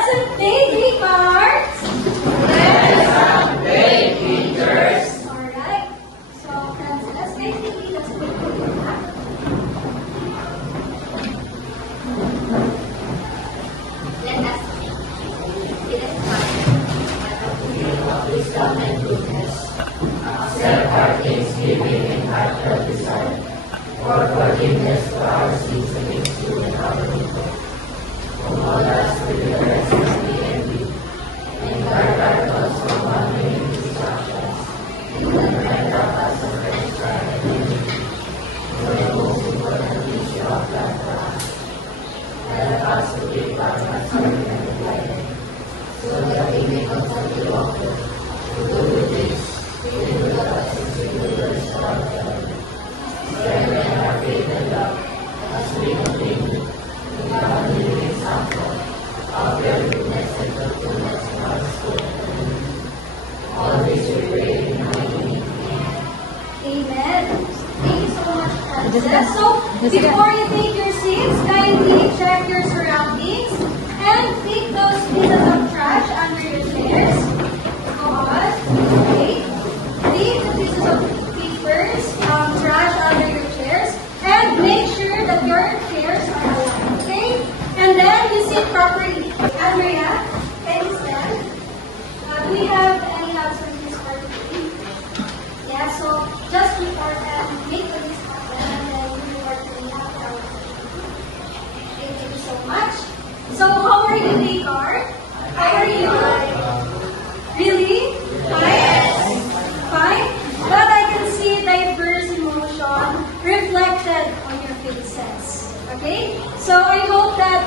Lesson play, cards. Lesson play, teachers. Alright. So, friends, let's play thinking. Let's play thinking. Let us think. It is fun. Wisdom and goodness. Accept our thanksgiving and heartfelt desire for forgiveness for our sins against you and our people. Promote us with the rest of the envy, and guard our thoughts from wandering distractions, and grant us a fresh start and unity. For the most important issue of life for us, help us to keep our hearts open and enlightened, so that we may constantly walk to do good deeds, to do the thoughts and singular start of strengthen our faith and love, as we continue to become a living example of your goodness and fruitfulness in our school and community. All this we pray in your name. Amen. Thank you so much, Frances. So, before you take your seats, kindly check your surroundings and pick those pieces of trash under your chairs. Go on. Okay. Leave the pieces of papers, trash under your chairs, and make sure that your chairs are aligned. Okay? And then you sit properly. Andrea, can you stand? Do we have any absentees for today? Yeah, so just report and make the list happen, and then you report to me after our meeting. Okay, thank you so much. So, how are you today, Car? How are you? Really? Fine? Fine? But I can see diverse emotion reflected on your faces. Okay? So, I hope that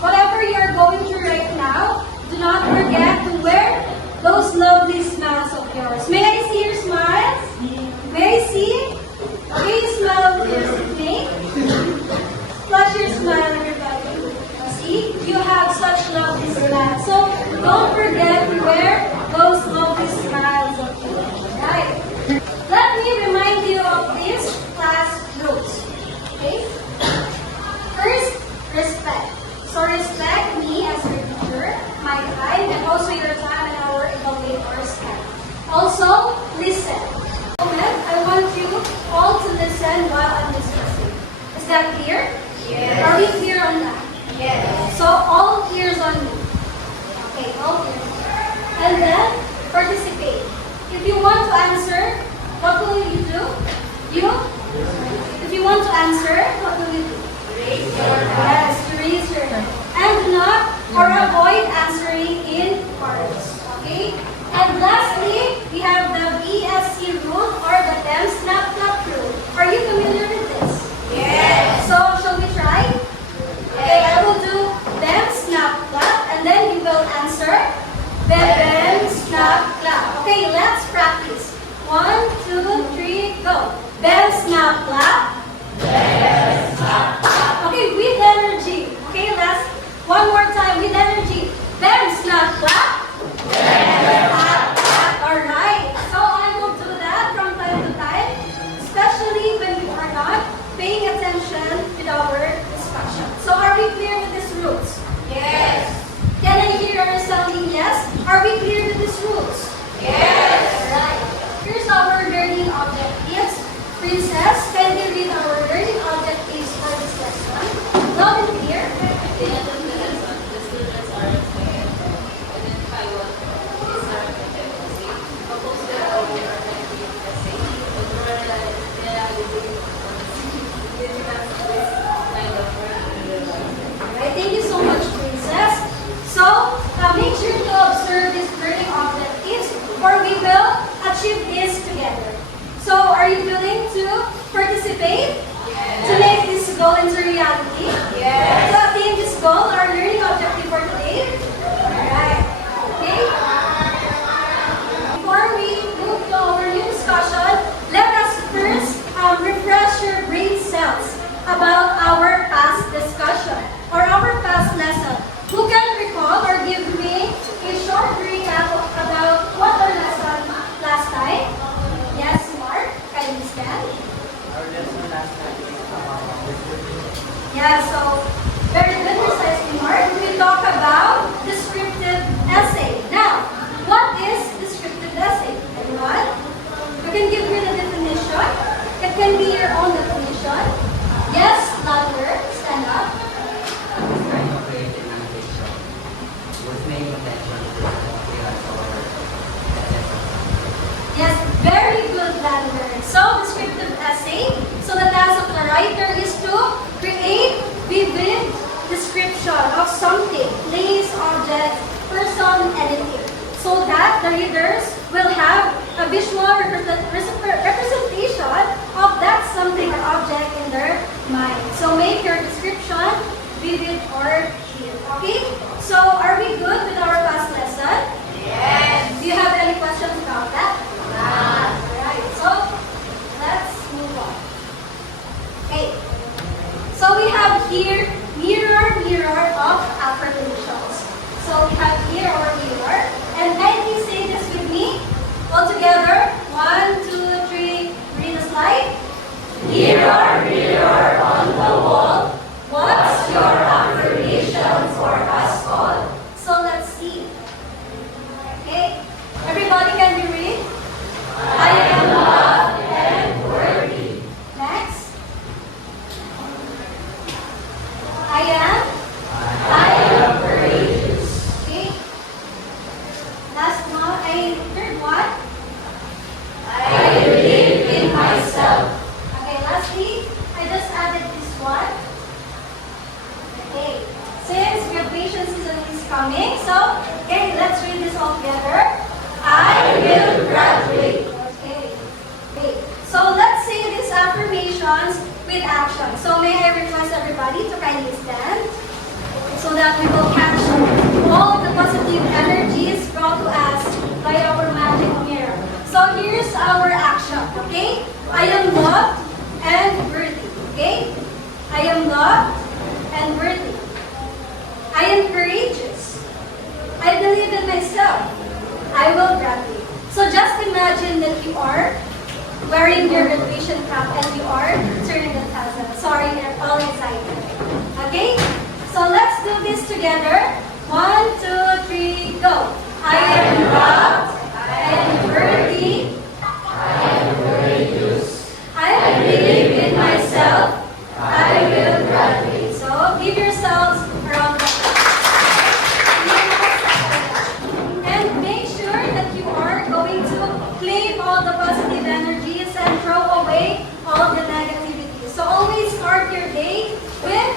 whatever you're going through right now, do not forget to wear those lovely smiles of yours. May I see your smiles? May I see? Okay, you smile with me. Flash your smile, everybody. See? You have such lovely smiles. So, don't forget to wear those lovely smiles of yours. Right? Let me remind you of these class rules. Okay? First, respect. So, respect me as your teacher, my time, and also your time and our evaluator's time. Also, listen. I want you all to listen while I'm discussing. Is that clear? Yes. Are we clear on that? Yes. So, all ears on me. Okay, all ears. And then, participate. If you want to answer, what will you do? You? If you want to answer, what will you do? Raise your hand. Yes, you raise your hand. And do not or avoid answering in parts. Okay? And lastly, we have the BSC rule or the them snap clap rule. Are you familiar with this? Yes. So, shall we try? Okay, I will do them snap clap and then you will answer them snap clap. Okay, let's practice. 1, 2, 3, go. Them snap clap. Okay, with energy. Okay, last one more time with energy. Them snap clap. Alright. So I will do that from time to time, especially when we are not paying attention with our discussion. So are we clear with these rules? Yes. Can I hear a resounding yes? Are we clear with these rules? Yes. Alright. Here's our learning objectives. Princess, can you read our learning objectives for this lesson? Loud and clear. At the end of the lesson, the students are expected to identify what is our competency, compose their own organizing essay, memorialize, realizing, significance of this kind of work in their life. Alright, thank you so much, Princess. So, make sure to observe these learning objectives, or we will achieve this together. So, are you willing to participate? Yes. To make this goal into reality? Yes. To attain this goal, our learning objective for today? Alright. Okay? Before we move to our new discussion, let us first refresh your brain cells about our past discussion or our past lesson. Who can recall or give me a short recap about what our lesson last time? Yes, Mark, can you stand? Our lesson last night is about Yeah, so very good, precisely, Mark. We talk about place, object, person, anything. So that the readers will have a visual representation of that something or object in their mind. So make your description vivid or clear. Okay? So are we good with our past lesson? Yes. Do you have any questions about that? Alright, so let's move on. Okay. So we have here mirror of affirmations. So we have here our mirror. And kindly say this with me. All together. 1, 2, 3. Read the slide. Mirror, mirror on the wall, What's your affirmation for us all? So let's see. Okay. Everybody can you read? I am loved and worthy. Next. I am Courageous. okay. Last one. Third one. I believe in myself. Okay, lastly, I just added this one. Okay. Since graduation season is coming, so okay, let's read this all together. I will graduate. Okay. Okay. So let's say these affirmations with action. So may I request everybody to kindly stand so that we will catch all the positive energies brought to us by our magic mirror. So here's our action, okay? I am loved and worthy, okay? I am loved and worthy. I am courageous. I believe in myself. I will graduate. So just imagine that you are wearing your graduation cap and you are turning the tassel. Sorry, you're all excited. Okay? So let's do this together. 1, 2, 3, go. I am loved and worthy. I am courageous. I believe in myself. I will graduate. So give yourselves a round of applause. And make sure that you are going to claim all the positive energies and throw away all the negativity. So always start your day with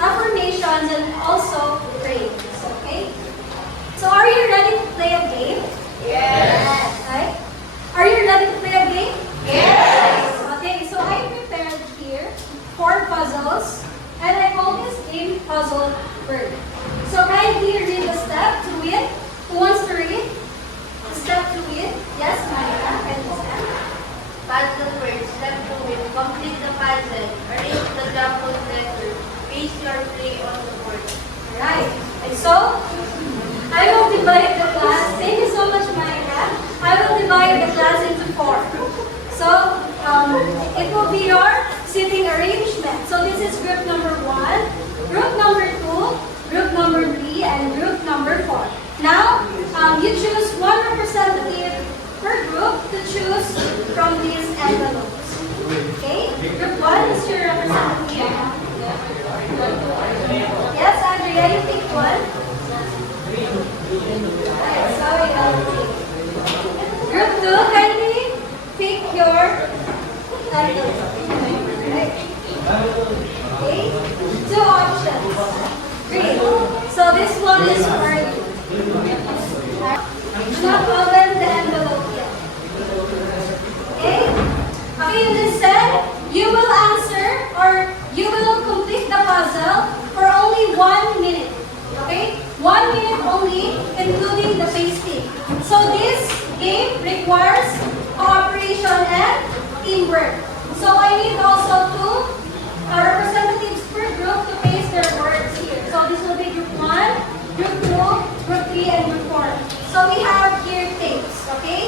affirmations and also praise. Okay? So are you ready to play a game? Yes. Right? Are you ready to play a game? Yes. Okay, so I prepared here 4 puzzles and I call this game Puzzle Bird. So kindly read the step to win. Who wants to read? The step to win? Yes, Monica, can you stand? Puzzle word, step 2 will complete the puzzle. Arrange the jumbled letter. Paste your play on the board. Right. And so, I will divide the class. Thank you so much, Monica. I will divide the class into 4. So, it will be your seating arrangement. So this is group number 1, group number 2, group number 3, and group number 4. Now, you choose one representative per group to choose from these envelopes. Okay? Group 1 is your representative. Yes, Andrea, you pick one. Right, so you have to take. Group 2, kindly pick your envelope. Right. Okay? 2 options. Green. So this one is for you. Do not open the envelope yet. Okay? Okay, listen. You will answer or you will complete the puzzle for only 1 minute. Okay? 1 minute only, including the pasting. So this game requires cooperation and teamwork. So I need also 2 representatives per group to paste their words here. So this will be group 1, group 2, group 3, and group 4. So we have here tapes, okay?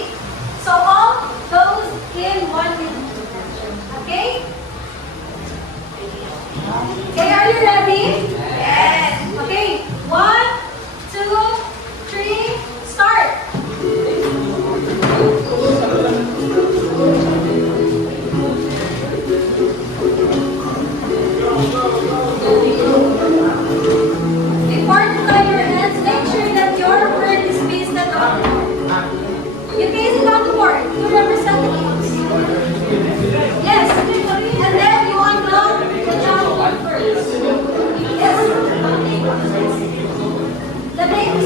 So all goes in 1 minute. Okay? Okay, are you ready? Yes. Okay, 1, 2, 3, start.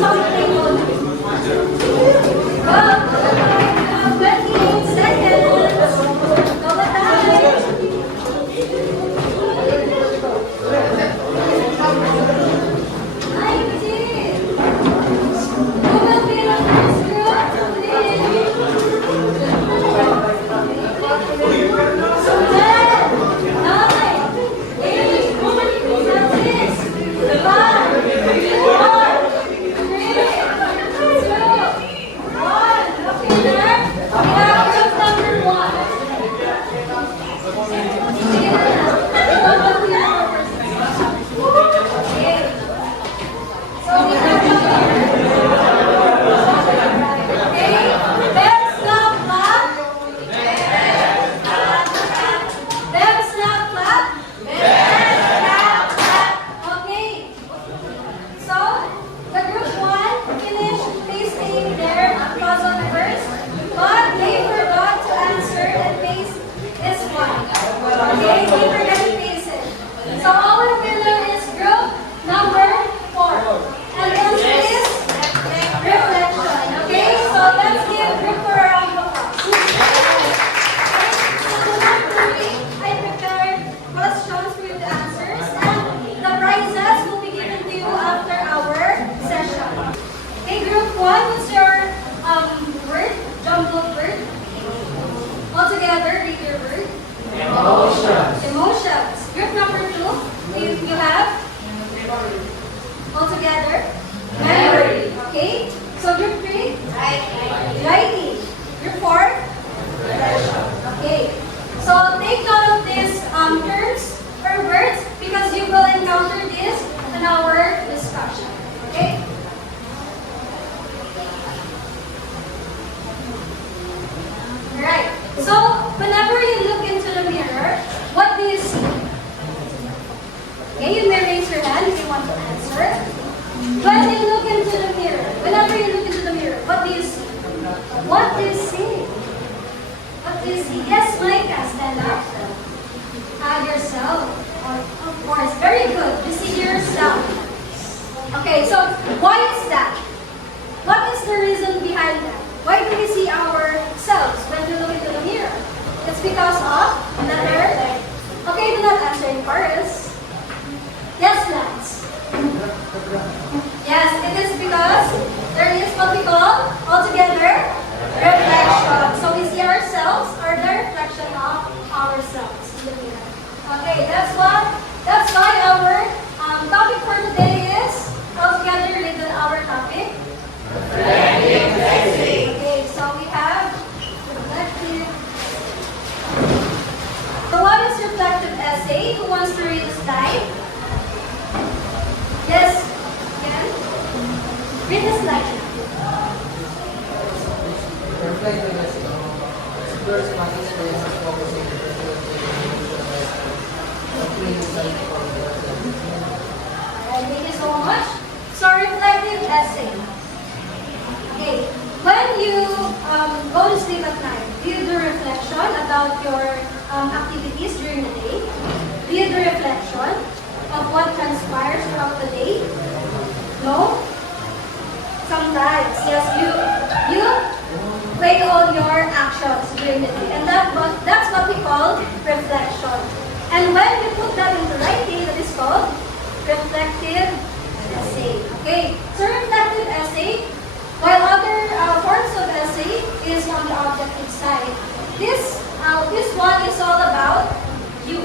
something on it. Go, 28 seconds. Go with that. 19. Who will be the first group? Okay. So, the group 1 finished pasting their puzzle first, but they forgot to answer and paste this one. Okay, they forgot to paste it. So, our winner is group number 4. And answer is reflection. Okay, so let's give group 4 a round of applause. So, do not worry, I prepared questions for you to answer, and the prizes will be given to you after our session. Okay, group 1, what's your word? Jumbled word? All together, read your word. Emotions. Emotions. Group number 2, you have? All together? Memory. Okay, so group 3? Writing. Group 4? Okay, so take note of these terms or words because you will encounter this in our discussion. Okay? Alright, so whenever you look into the mirror, what do you see? Okay, you may raise your hand if you want to answer. When you look into the mirror, whenever you look into the mirror, what do you see? What do you see? What do you see? Yes, Micah, stand up. Yourself. Of course, very good. You see yourself. Okay, so why is that? What is the reason behind that? Why do we see ourselves when we look into the mirror? It's because of another. Okay, do not answer in chorus. Yes, Lance. Yes, it is because there is what we call altogether reflection. So we see ourselves or the reflection of ourselves in the mirror. Okay, that's why our topic for today is altogether related our topic. Okay, so we have reflective. So what is reflective essay? Who wants to read the slide? Yes, Ken? Read the slide. Reflectiveness explores my experiences focusing on Alright, thank you so much. So reflective essay. Okay, when you go to sleep at night, do you do reflection about your activities during the day? Do you do reflection of what transpires throughout the day? No? Sometimes, yes, you weigh all your actions during the day, and that's what we call reflection. And when you put that into writing, that is called reflective essay. Okay, so reflective essay, while other forms of essay is on the objective side, this one is all about you.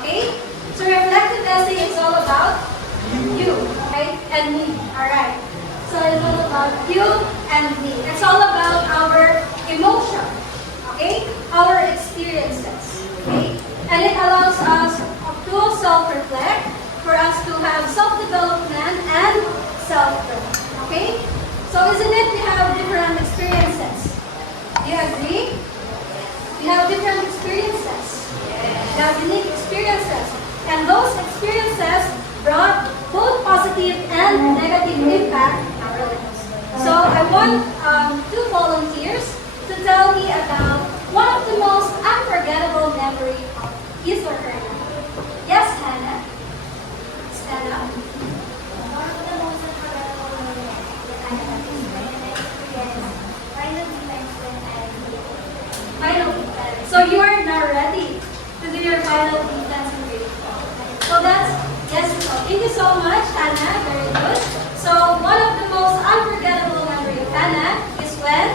Okay, so reflective essay is all about you, right, and me. All right. So it's all about you and me. It's all about our emotion, okay? Our experiences, okay? And it allows us to self-reflect, for us to have self-development and self-growth, okay? So isn't it we have different experiences? Do you agree? We have different experiences. We have unique experiences. And those experiences brought both positive and negative impact in our lives. So I want 2 volunteers to tell me about one of the most unforgettable memory of his or her life. Yes, Hannah? Stand up. One of the most unforgettable memories so much, Hannah. Very good. So one of the most unforgettable memory of Hannah is when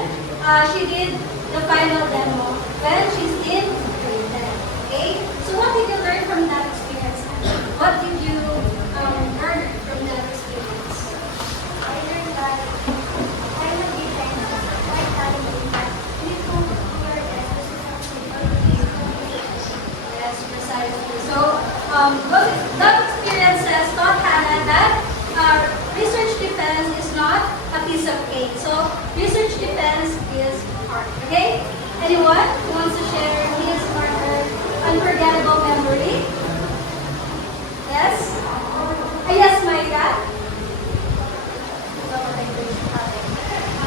she did the final demo, when she's in grade 10. Okay? So what did you learn from that experience, Hannah? What did you learn from that experience? I learned that final defense is quite challenging, but we can do our best to succeed or to be successful. Yes, precisely. So, that experiences taught Hannah that research defense is not a piece of cake. So, research defense is hard. Okay? Anyone who wants to share his or her unforgettable memory? Yes? Yes, Micah?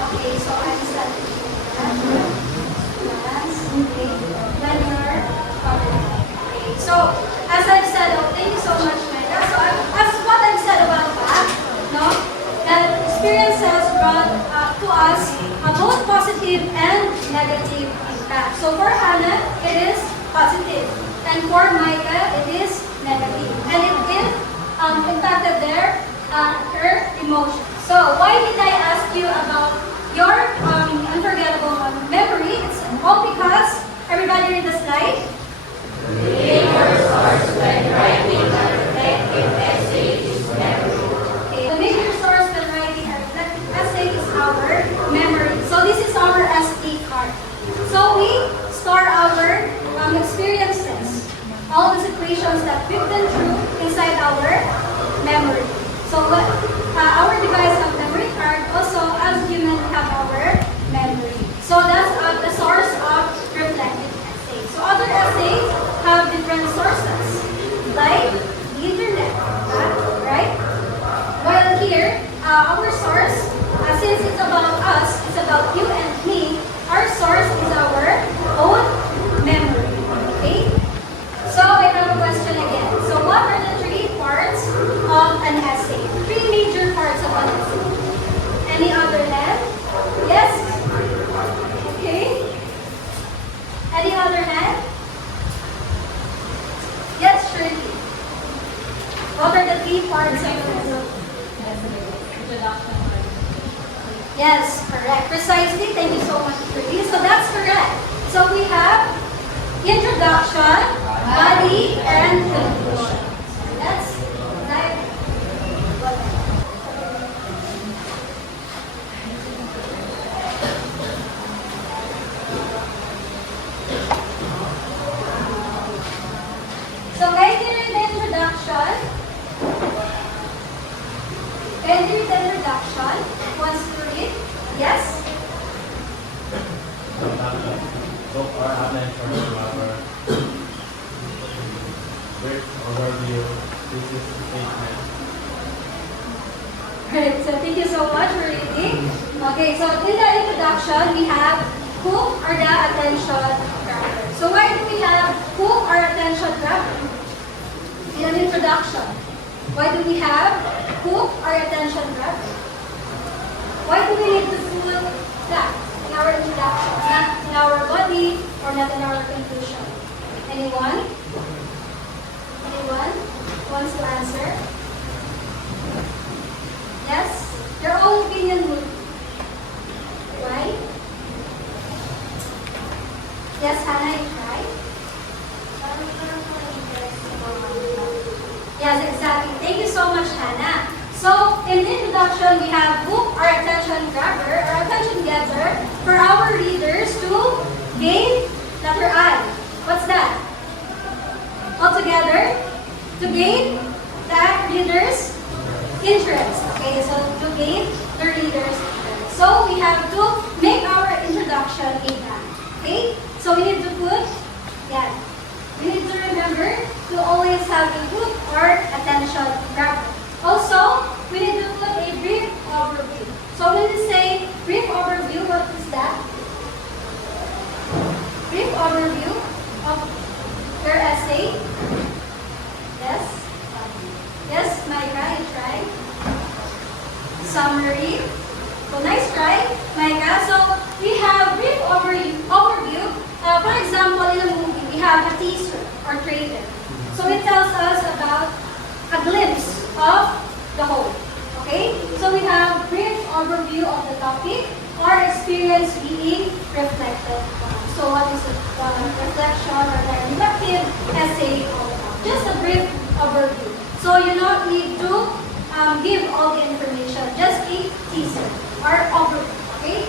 Okay, so I'm studying. Yes, okay. When you're okay. So, as I've said, thank you so much, Micah. So, as what I've said about that, no, that experiences brought to us both positive and negative impact. So, for Hannah, it is positive, and for Micah, it is negative, and it impacted her emotions. So, why did I ask you about your unforgettable memory? It's all because everybody read the slide. Reading your source when writing a reflective essay is memory. Okay, the major source when writing a reflective essay is our memory. So this is our SD card. So we store our experiences, all the situations that we've been through inside our memory. So our device have memory card, also as humans have our memory. So that's the source of reflective essay. So other essays have different sources, like the internet, right? While here, our source, since it's about us, it's about you and me, our source is our own memory. Okay? So I have a question again. So what are the three parts of an essay? Three major parts of an essay. Any other hand? Yes? Okay. Any other hand? Yes, Shirley. What are the three parts of an essay? Introduction. Yes, correct. Precisely. Thank you so much, Shirley. So that's correct. So we have introduction, body, and conclusion. That's right. So when you read the introduction, wants to read? Yes? Book or attention to our brief overview, thesis statement. Great. So thank you so much for reading. Okay, so in the introduction, we have who are the attention grabber. So why do we have who are attention grabber in an introduction? Why do we have who are attention grabber? Why do we need to put that in our introduction, not in our body or not in our conclusion? Anyone? Anyone wants to answer? Yes? Your own opinion would. Why? Yes, Hannah, you try. Yes, exactly. Thank you so much, Hannah. So, in the introduction, we have book or attention grabber or attention getter for our readers to gain letter I. What's that? All together? To gain the reader's interest. Okay, so to gain the reader's interest. So, we have to make our introduction a blank. Okay? So, we need to put, yeah. We need to remember to always have a book or attention grabber. Also, we need to put a brief overview. So when we say brief overview, what is that? Brief overview of your essay. Yes? Yes, Micah, you try. Summary. So nice try, Micah. So we have brief overview. For example, in a movie, we have a teaser or trailer. So it tells us about a glimpse of the whole. Okay? So we have brief overview of the topic, our experience being reflected. So what is the reflection or the reflective essay all about? Just a brief overview. So you don't need to give all the information, just a teaser or overview. Okay?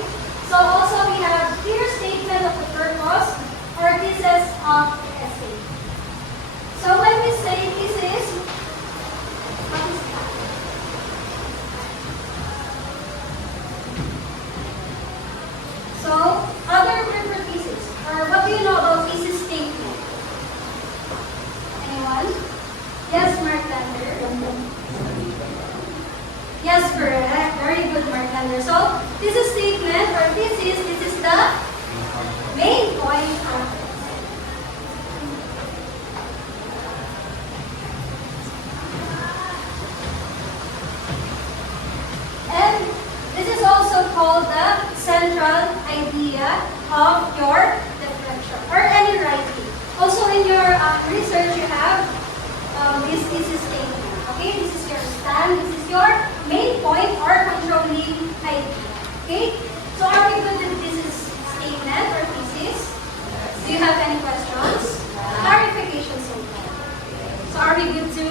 So also we have clear statement of the purpose or thesis of the essay. So when we say thesis, what is that? So, other word for thesis, or what do you know about thesis statement? Anyone? Yes, Mark Lander. Yes, correct. Very good, Mark Lander. So, thesis statement or thesis, this is the main point of it. And this is also called the central idea of your reflection or any writing. Also in your research you have this thesis statement. Okay, this is your stand, this is your main point or controlling idea. Okay, so are we good with this statement or thesis? Do you have any questions? Clarification so far. So are we good to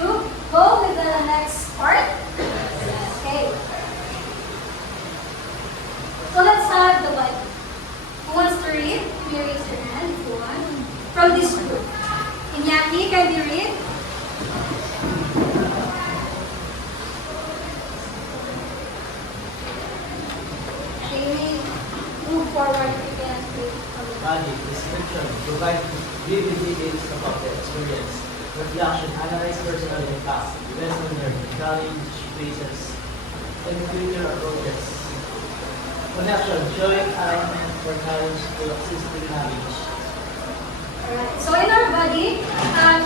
go with the next part? Okay. So let's start the Bible. Who wants to read? Can you raise your hand if you want? From this group. Inyaki, can you read? Jamie, move forward if you can read from the Body, description, provide vivid details about the experience. Reflection, analyze personal impact, lesson learned, challenge faces, and future approaches. Connection, showing alignment for challenge to existing knowledge. Alright, so in our body,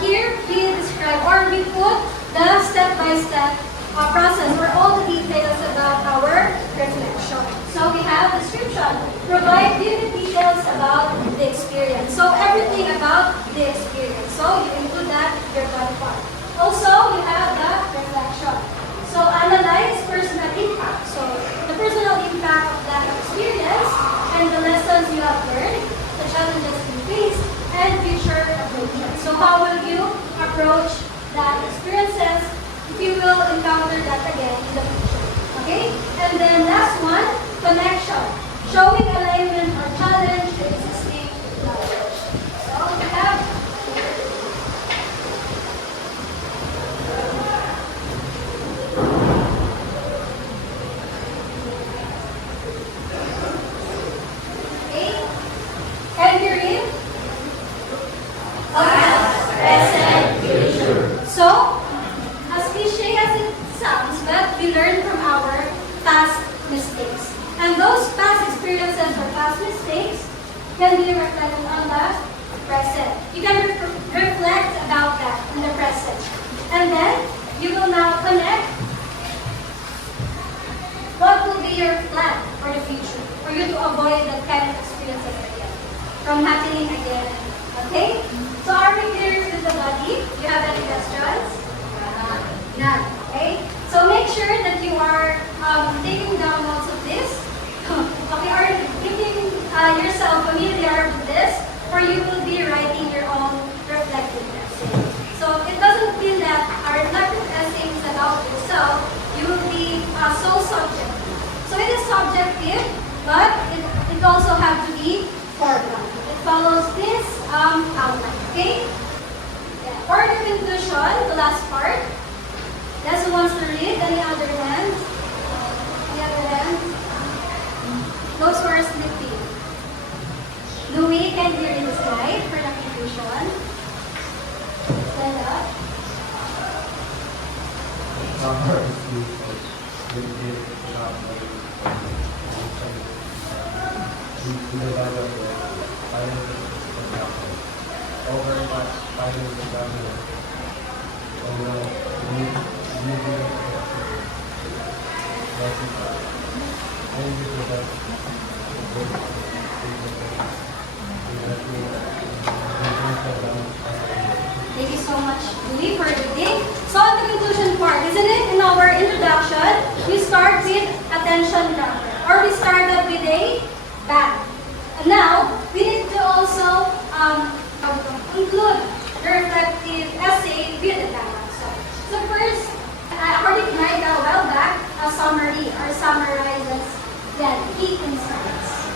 here we describe or we put the step-by-step process or all the details about our reflection. So we have description, provide vivid details about the experience. So everything about the experience. So you include that in your body part. Also, we have the reflection. So analyze personal impact. So the personal impact of that experience and the lessons you have learned, the challenges you face, and future approaches. So how will you approach that experiences if you will encounter that again in the future? Okay? And then last one, connection. Showing alignment or challenge to existing knowledge. So we have okay? Can you read? So, as cliche as it sounds, but we learn from our past mistakes. And those past experiences or past mistakes can be reflected on the present. You can reflect about that in the present. And then, you will now connect what will be your plan for the future for you to avoid that kind of experiences again from happening again. Okay? So are we clear with the body? Do you have any questions? None. Okay? So make sure that you are taking down notes of this. Okay, are making yourself familiar with this, or you will be writing your own reflective essay. So it doesn't mean that our reflective essay is about yourself. You will be so subjective. So it is subjective, but it also have to be foreground. It follows this outline. Okay? Yeah. For the conclusion, the last part. That's who wants to read. Any other hand? Any other hand? Those who are sleeping. Louis, can you read the slide for the conclusion? Stand up. Summer is used with it without we divide up the over much finding the government. Thank you so much, Louis, for reading. So on the conclusion part, isn't it? In our introduction, we start with attention grammar, or we started with a bang. And now, we need to also conclude the reflective essay with a bang. So first, according to Mike a while back, a summary or summarizes the key insights.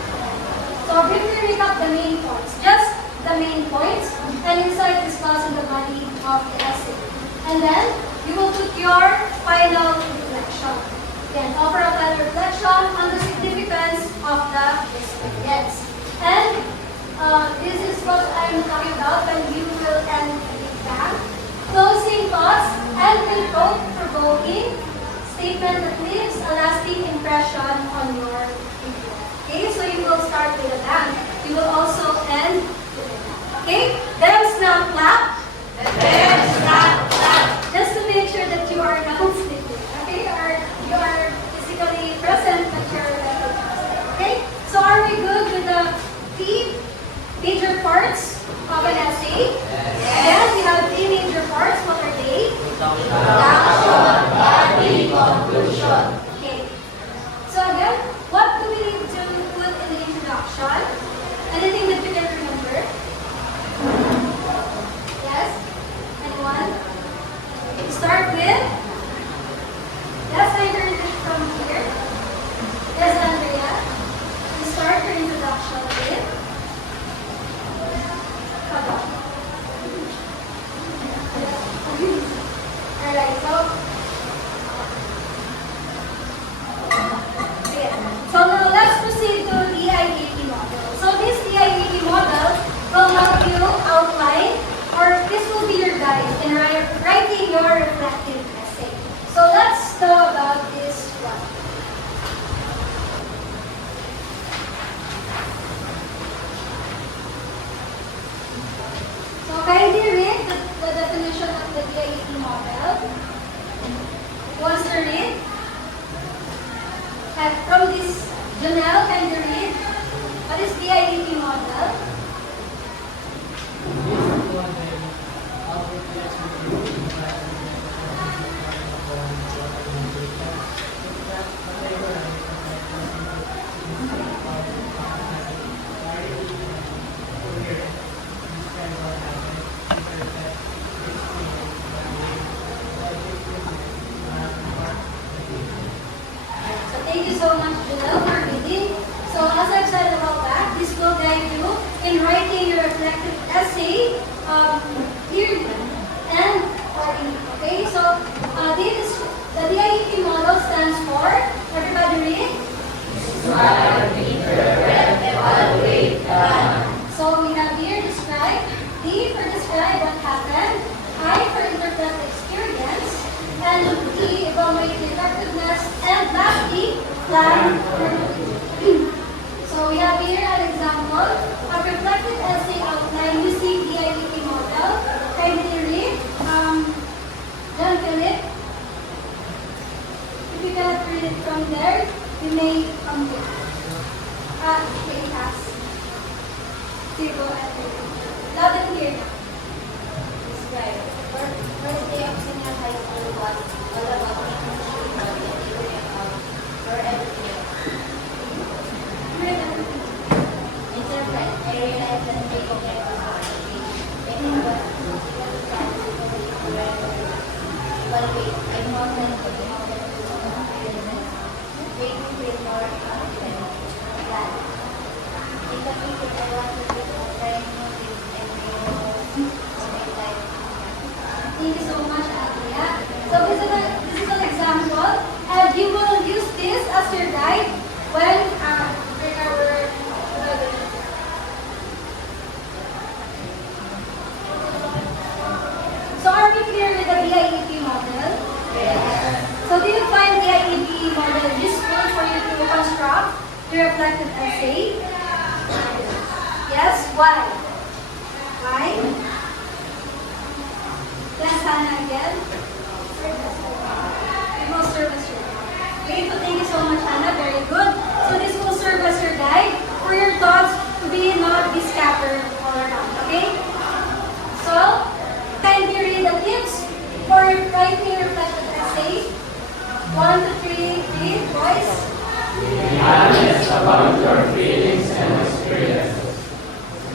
So briefly recap the main points, just the main points, and insight discussed in the body of the essay. And then, you will put your final reflection. Then, offer a final reflection on the significance of the experience. And this is what I'm talking about when you will end the exam. Closing thoughts and thought-provoking statement that leaves a lasting impression on your people. Okay, so you will start with a bang. You will also end with a bang. Okay, there's now clap. There's now clap. Just to make sure that you are not sleeping. Okay, or you are physically present but you're recognized. Okay, so are we good with the three major parts of an essay? Yes, we have three major parts. What are they? Okay. So again, what do we need to put in the introduction? Anything that you can remember? Yes? Anyone? Start with? Yes, I heard it from here. Yes, Andrea. You start your introduction with? Alright, so now let's proceed to the IEP model. So this DIEP model will help you outline, or this will be your guide in writing your reflective essay. So let's talk about this one. So kindly read the definition of the DIEP model. Who wants to read? From this, Janelle, can you read? What is DIEP model? Thank you so much, Janelle, for reading. So as I've said a while back, this will guide you in writing your reflective essay clearly and accordingly. Okay, so this the DIEP model stands for, everybody read? So we have here describe, D for describe what happened, I for interpret the experience, and E evaluate the effectiveness, and lastly, plan. So we have here an example of reflective essay outline using DIEP model. Kindly read. John Philip. If you cannot read it from there, you may come here. Okay, pass. Zero and loud and clear. Describe. First day of senior high school was all about making sure that the figuring out where everything is. Read everything. Interpret. I realized that taking care of making was but wait, I more than putting out the tools of experience. Making feel more confident. That in the future I want to be trying new things and new to make life. Thank you so much, Andrea. So this is an example, and you will use this as your guide when in our So are we clear with the DIEP model? Yes. So do you find the DIEP model useful for you to construct your reflective essay? Yes. Why? Why? Yes, Hannah again. It will serve as your guide. Okay, so thank you so much, Hannah. Very good. So this will serve as your guide for your thoughts to not be scattered all around. Okay? So, kindly read the tips for writing Okay, boys? Be honest about your feelings and experiences.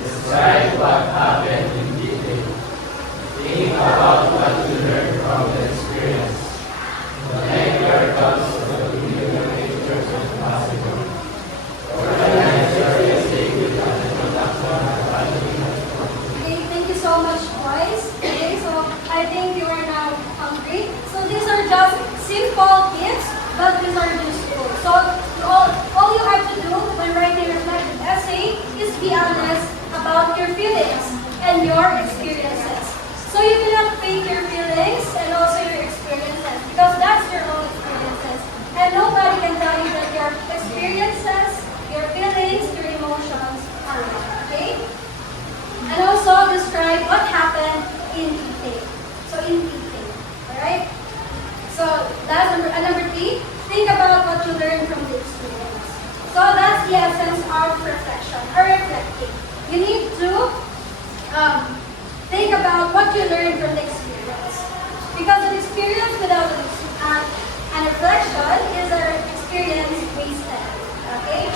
Describe what happened in detail. Think about what you learned from the experience. Connect your thoughts to the bigger picture if possible. Organize your essay with an introduction and following. Okay, thank you so much, boys. Okay, so I think you are now hungry. So these are just simple tips, but these are useful. So all you have to do when writing a reflective essay is be honest about your feelings and your experiences. So you cannot fake your feelings and also your experiences because that's your own experiences. And nobody can tell you that your experiences, your feelings, your emotions are right. Okay? And also describe what happened in detail. So in detail. Alright? So that's number 3. Think about what you learned from the experience. So that's the essence of reflection or reflecting. You need to think about what you learned from the experience. Because an experience without an reflection is an experience wasted. Okay?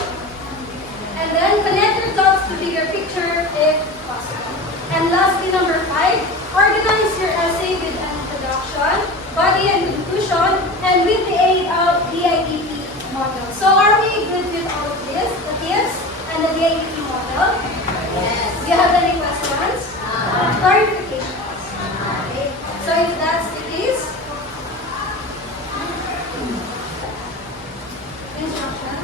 And then connect your thoughts to bigger picture if possible. And lastly, number 5, organize your essay with an introduction, body and conclusion, and with the aid of DIDP model. So are we good with all of this? The tips and the DIDP model? Yes. Do you have any questions? Clarifications? Okay. So if that's the case, instruction.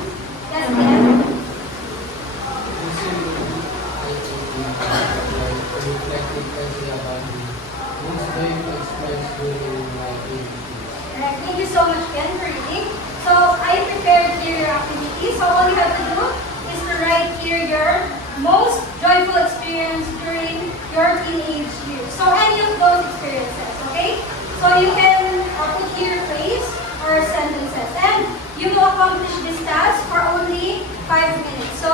Yes, again. Reflective essay about the most valuable experience during my activities. Alright, thank you so much, Ken, for reading. So I prepared here your activity. So all you have to do is to write here your most joyful experience during your teenage years. So any of those experiences, okay? So you can put here phrase or sentences. And you will accomplish this task for only 5 minutes. So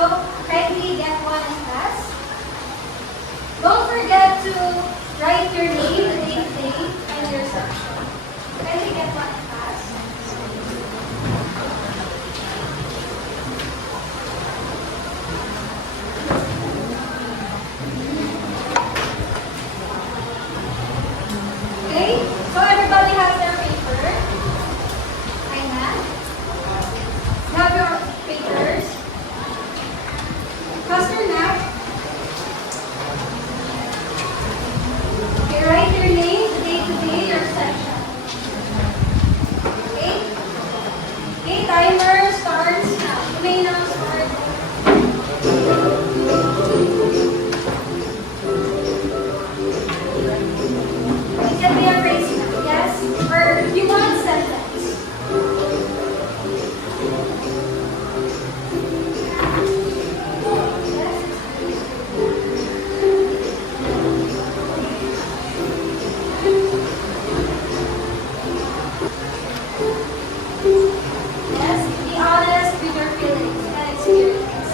kindly get one as fast. Don't forget to write your name, the date, and your section. Kindly get one as fast. Okay, so everybody has their paper. Ayan. You have your papers. Pasternak. Okay, write your name, the date today, your section. Okay? Okay, timer starts now. You may now start. It can be a phrase now, yes? Or you want sentence. Yes, be honest with your feelings and experience.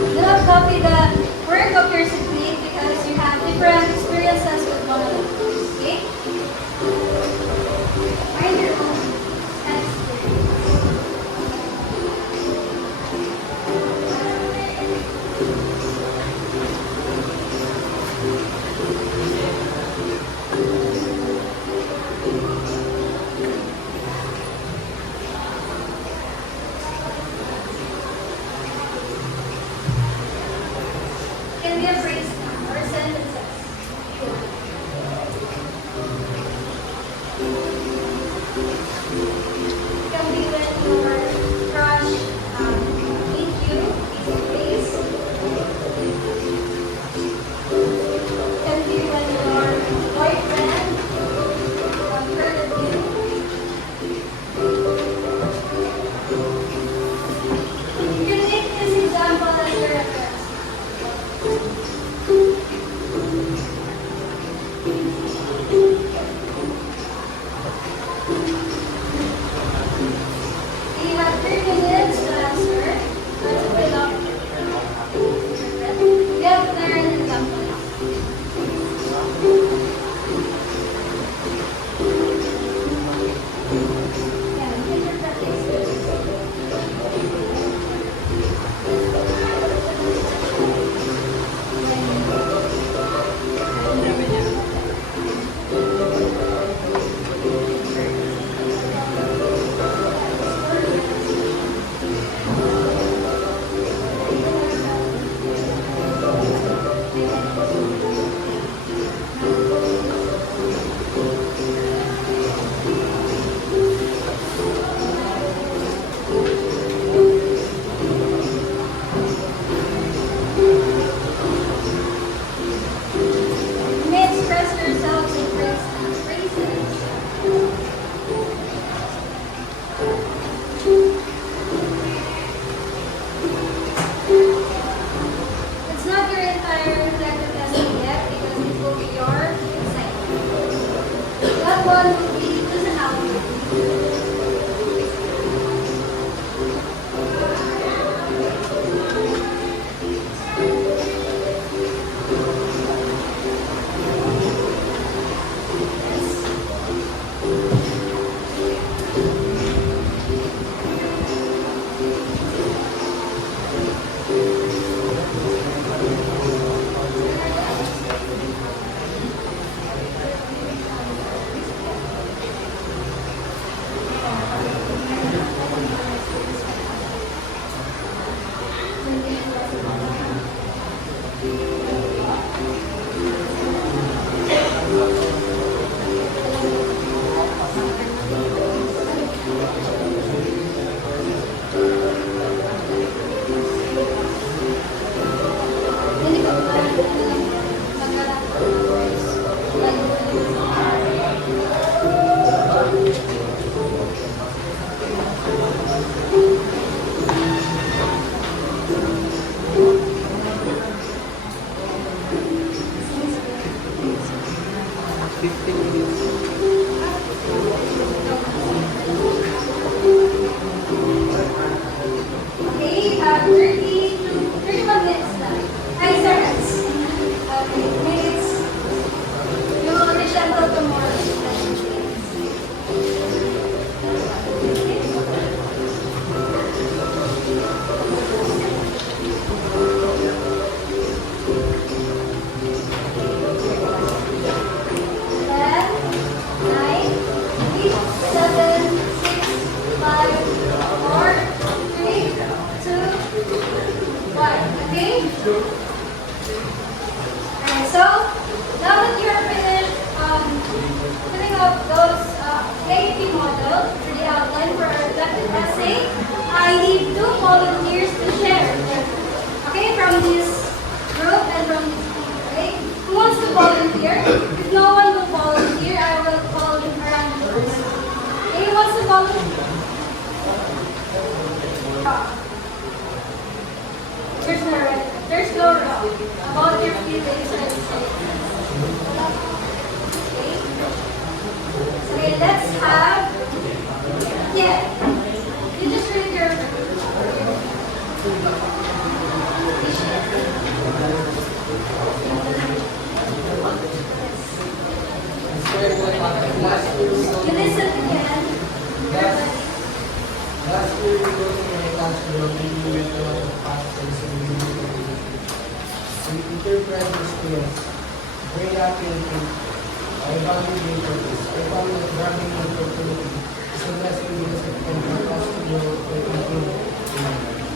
Do not copy the work of your seatmate because you have different experiences with one another. Okay? Find your own experience. Can be a phrase now or sentences. Can be when your crush meet you face to face. Can be when you everyone will be listen out. Hindi ko Okay, 30 to 31 minutes na. Ay, seconds. Okay, minutes. You will reach until tomorrow. Ten, nine, eight, seven, six, five, four, three, two, one. Okay? Okay, so now that you're finished filling up those AAP model for the outline for our reflective essay, I need 2 volunteers to share. Okay, from this group and from this group. Okay? Who wants to volunteer? If no one will volunteer, I will call them around the room. Okay, who wants to volunteer? There's no wrong about your feelings and okay, let's have, yeah, you just read your you listen again. Last year, we go to my classroom, we went to the pastors and we interpret the skills. Very happy and thankful. I value the purpose. I found that grabbing the opportunity is a blessing because it can help us to grow and improve in our life.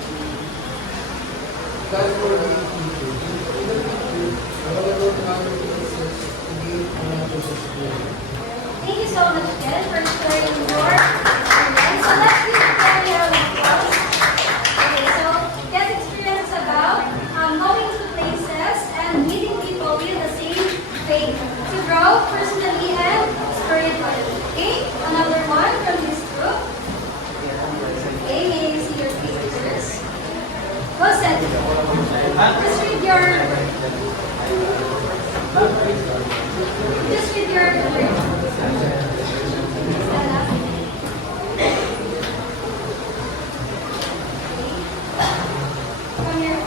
God for the future. In the future, I want to go to other places to gain another experience. Thank you so much, Ken, for sharing your experience. So let's give Ken a round of applause. Okay, so Ken's experience is about going to places and meeting people with the same faith to grow personally and spiritually. Okay, another one from this group. Okay, may I see your pictures? Go set. Just read your. Just read your. Come here.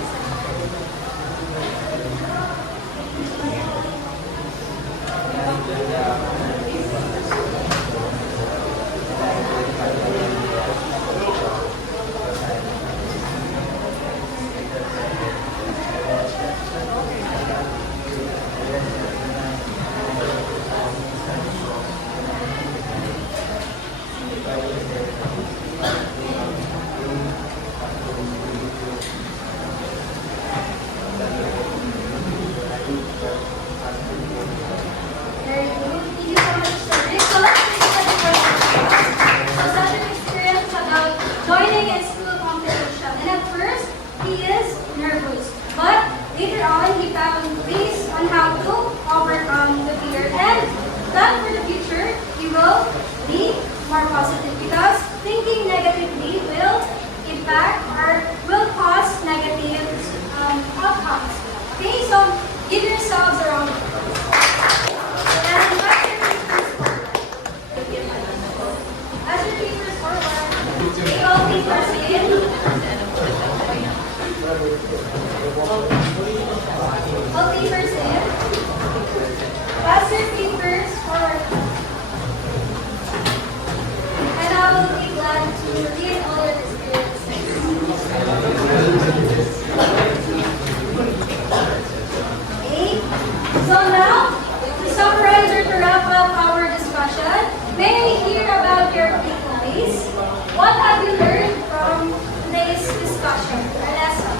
So now, to summarize or to wrap up our discussion, may we hear about your takeaways? What have you learned from today's discussion or lesson?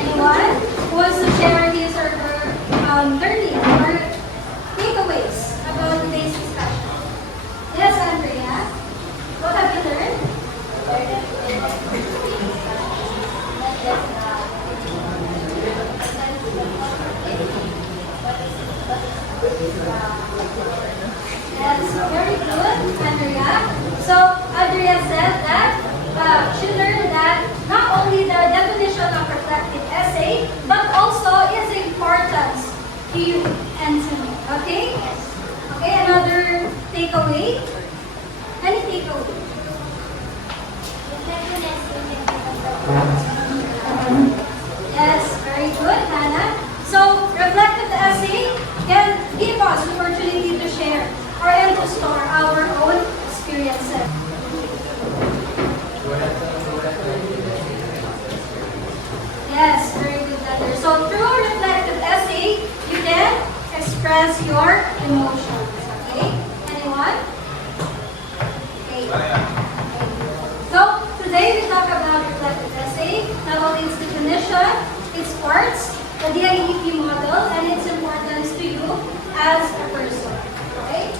Anyone who wants to share his or her learning or takeaways about today's discussion? Yes, Andrea. What have you learned? That's very good, Andrea. So, Andrea said that she learned that not only the definition of reflective essay, but also its importance to you and to me. Okay? Okay, another takeaway? Any takeaway? Yes, very good, Hannah. So, reflective essay can give us the opportunity to share or and to store our own experiences. Yes, very good, Heather. So, through reflective essay, you can express your emotions. Okay? Anyone? Okay. So, today we talk about reflective essay, not only its definition, its parts, the DIEP model, and its importance to you as a person. Okay?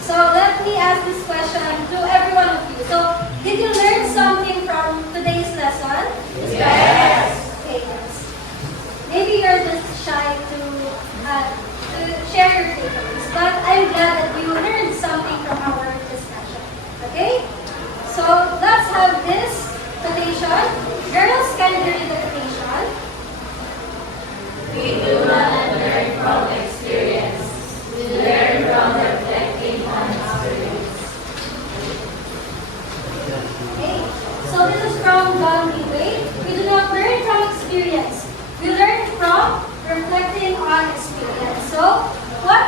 So, let me ask this question to every one of you. So, did you learn something from today's lesson? Yes. Okay, yes. Maybe you're just shy to share your takeaways, but I'm glad that you learned something from our discussion. Okay? So, let's have this quotation. Girls, can you read the quotation? We do not learn from experience. We learn from reflecting on experience. Okay? So, this is from John Dewey. We do not learn from experience. We learn from reflecting on experience. So, what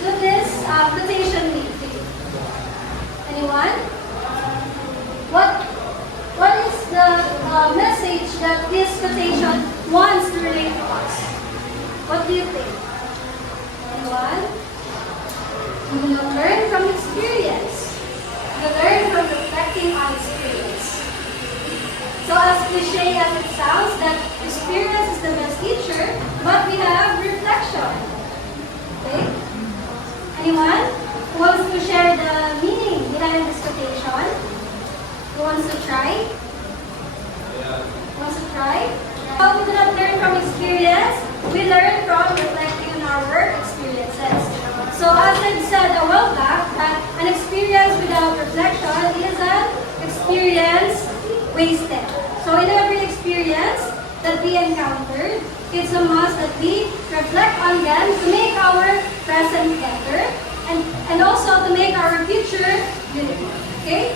should this quotation mean to you? Anyone? What is the message that this quotation wants to relate to us? What do you think? Anyone? We do not learn from experience. We learn from reflecting on experience. So as cliche as it sounds, that experience is the best teacher, but we have reflection. Okay? Anyone who wants to share the meaning behind this quotation? Who wants to try? Wants to try? So we do not learn from experience, we learn from reflecting on our experiences. So as I said a while back, that an experience without reflection is an experience wasted. So in every experience that we encountered, it's a must that we reflect on them to make our present better and also to make our future beautiful. Okay?